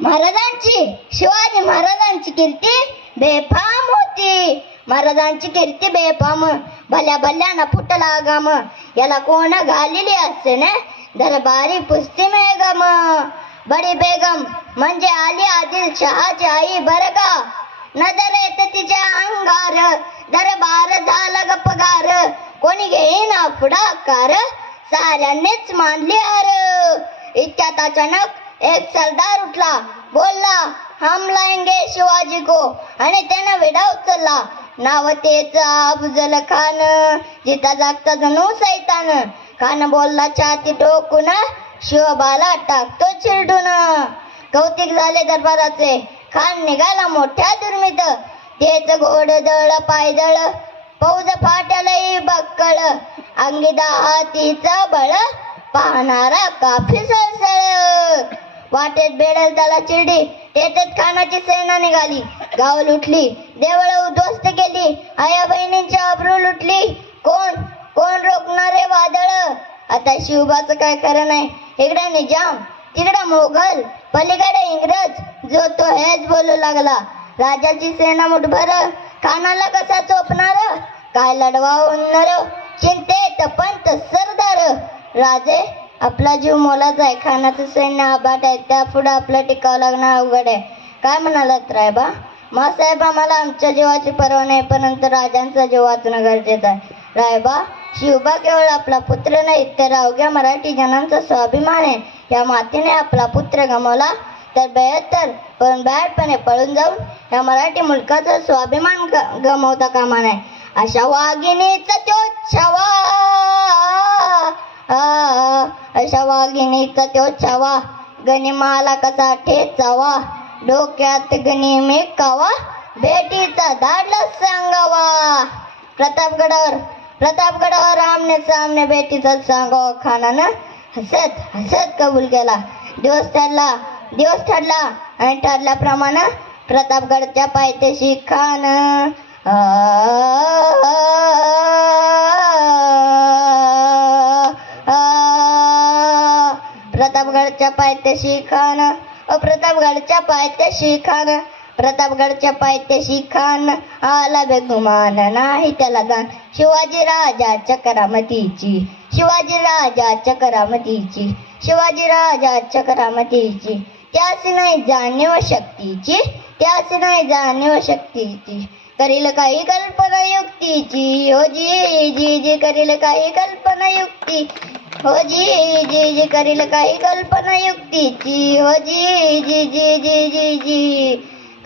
महाराजांची शिवाजी महाराजांची कीर्ती बेफाम होती. महाराजांची कीर्ती बेफाम भल्या भल्यानं फुटला गम. याला कोण घालिली असते ना दरबारी पुस्ती मेगम बडी बेगम म्हणजे आली आदिल शहाची आई बर का? नजर येते तिच्या अंगार. दरबार झाला गपगार कोणी घेईना पुढाकार? साऱ्यांनीच मानली हार. इतक्यात अचानक एक सरदार उठला बोलला हम लाएंगे शिवाजी को। आणि त्यानं विडा उचलला. नाव तेच अफजल खान जिता जागता जणू सैतान. खान बोलला छाती टोकून शिवबाला टाकतो चिरडून. कौतिक झाले दरबाराचे. खान निघाला मोठ्या दुर्मित. तेच घोड दळ पायदळ फौज फाटलही बक्कळ. अंगी हातीचा बळ पाहणारा काफी सळसळ. वाटेत बेडल त्याला चिरडी तेथेच खानाची सेना निघाली. गाव लुटली देवळ उद्ध्वस्त केली आया बहिणींची अब्रू लुटली. कोण? कोण रोखणारे वादळ? आता शिवबाचं काय खरं नाही. इकडे निजाम तिकडे मोगल पलीकडे इंग्रज जो तो हेच बोलू लागला. राजाची सेना मुठभर खानाला कसा चोपणार? काय लढवा उन्नर चिंतेत पंत सरदार. राजे आपला जीव मोलाचा आहे. खानाचं सैन्य आबाट आहे. त्या पुढे आपलं टिकावं लागणं अवघड आहे. काय म्हणालात रायबा? मासाहेब आम्हाला आमच्या जीवाची पर्वा नाही परंतु राजांचा जीव वाचणं गरजेचं आहे. रायबा शिवबा केवळ आपला पुत्र नाही तर अवघ्या मराठी जनांचा स्वाभिमान आहे. या मातीने आपला पुत्र गमावला तर बेहत्तर पण बॅडपणे पळून जाऊन या मराठी मुलकाचा स्वाभिमान ग- गमवता कामा नये. अशा वाघिणीचा तो छवा! आ, अशा वाघिणीचा छावा गणी गनिमाला कसा ठेचावा? डोक्यात गणी मेकावा भेटीचा धाडला सांगावा. प्रतापगडावर प्रतापगडावर आमने सामने भेटीचा सांगावा खानानं. हसत हसत कबूल केला. दिवस ठरला दिवस ठरला आणि ठरल्याप्रमाणे प्रतापगडच्या पायथ्याशी खान प्रतापगडच्या पायथ्याशी खान. अ, प्रतापगडच्या पायथ्याशी खान. प्रतापगडच्या पायथ्याशी खान. आला बेगुमान नाही त्याला दान शिवाजी राजाच्या करामतीची शिवाजी राजाच्या करामतीची शिवाजी राजाच्या करामतीची त्याची नाही जाणीव शक्तीची. त्याची नाही जाणीव शक्तीची. करील काही कल्पना युक्तीची हो जी जी जी करील काही कल्पना युक्ती हो जी जी जी करील काही कल्पना युक्तीची. हो जी जी जी जी जी जी.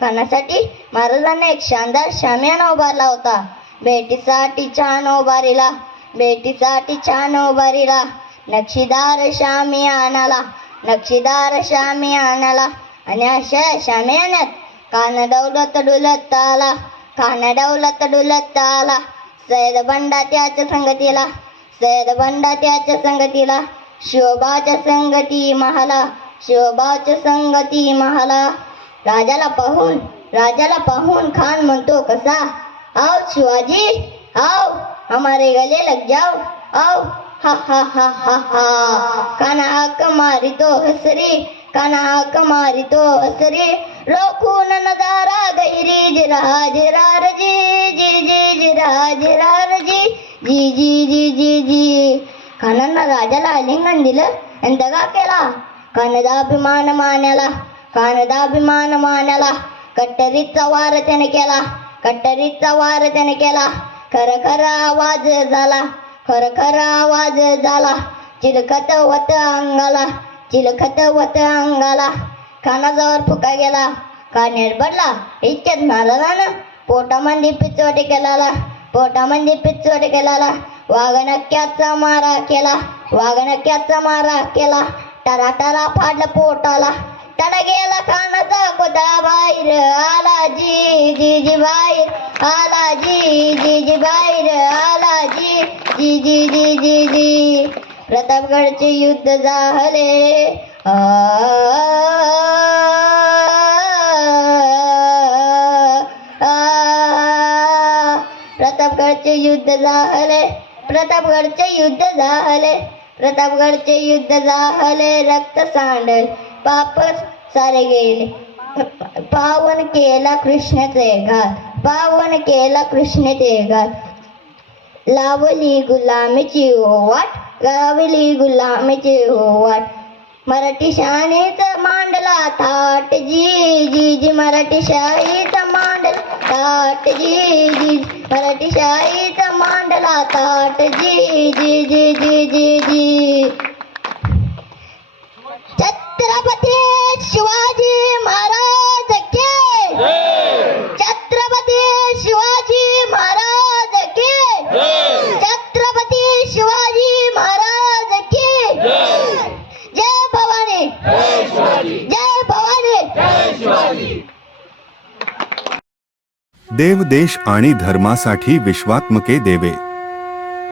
खाण्यासाठी महाराजांनी एक शानदार शाम्यान उभारला होता भेटीसाठी छान उभारीला भेटीसाठी छान उभारीला नक्षीदार शामियानाला नक्षीदार शामियानाला आणि अशा शाम्यान्यात कान डौलत डुलत आला. कान डौलत डुलत आला. सैद बंडा त्याच्या संगतीला. सैद बंडा त्याच्या संगतीला शोभाच्या संगती महाला शोभाच्या संगती महाला. राजाला पाहून राजाला पाहून खान म्हणतो कसा? आओ शिवाजी आओ हमारे गले लग जाओ आओ. हा हा हा हा हा. काना हाक तो हसरी काना हाक तो हसरी. रोखून नजारा गैरी जिरा राजी जी जी जी जिरा जी जी. खानांना राजाला आलिंगन दिलं आणि दगा केला कानदाभिमान मान्याला कानदाभिमान मान्याला कट्टरीचा वार त्याने केला कट्टरीचा वार त्याने केला खरखर आवाज झाला खरखर आवाज झाला चिलखत वत अंगाला चिलखत वत अंगाला कानाजवळ फुका गेला कानेर पडला इतक्यात महाराजानं पोटामध्ये पिचवट केला पोटामध्ये पिचवट केला वाघनक्याचा मारा केला वाघनक्याचा मारा केला टरा टरा फाडलं पोटाला त्याला गेला कानाचा कोदळा बाहेर आला जी जी जी बाहेर आला जी जी जी बाहेर आला जी जी जी जी जी जी प्रतापगडचे युद्ध झाले प्रतापगडचे युद्ध झाले प्रतापगडचे युद्ध झाले. प्रतापगडचे युद्ध झाले. रक्त सांडल. पाप सारे गेले. पावन केला कृष्णाचे घात पावन केला कृष्णाचे घात लावली गुलामीची ओवाट गावली गुलामीची ओवाट मराठी शाळेचा मांडला थाट. जी जी जी मराठी शाळेचा मांडला थाट. जी जी मराठी शाळेचा चला ताट जी जी जी जी जी जी. छत्रपती शिवाजी महाराज के. छत्रपती शिवाजी महाराज के. छत्रपती शिवाजी महाराज के. जय भवानी. जय भवानी. देव देश आणि धर्मासाठी विश्वात्मके देवे.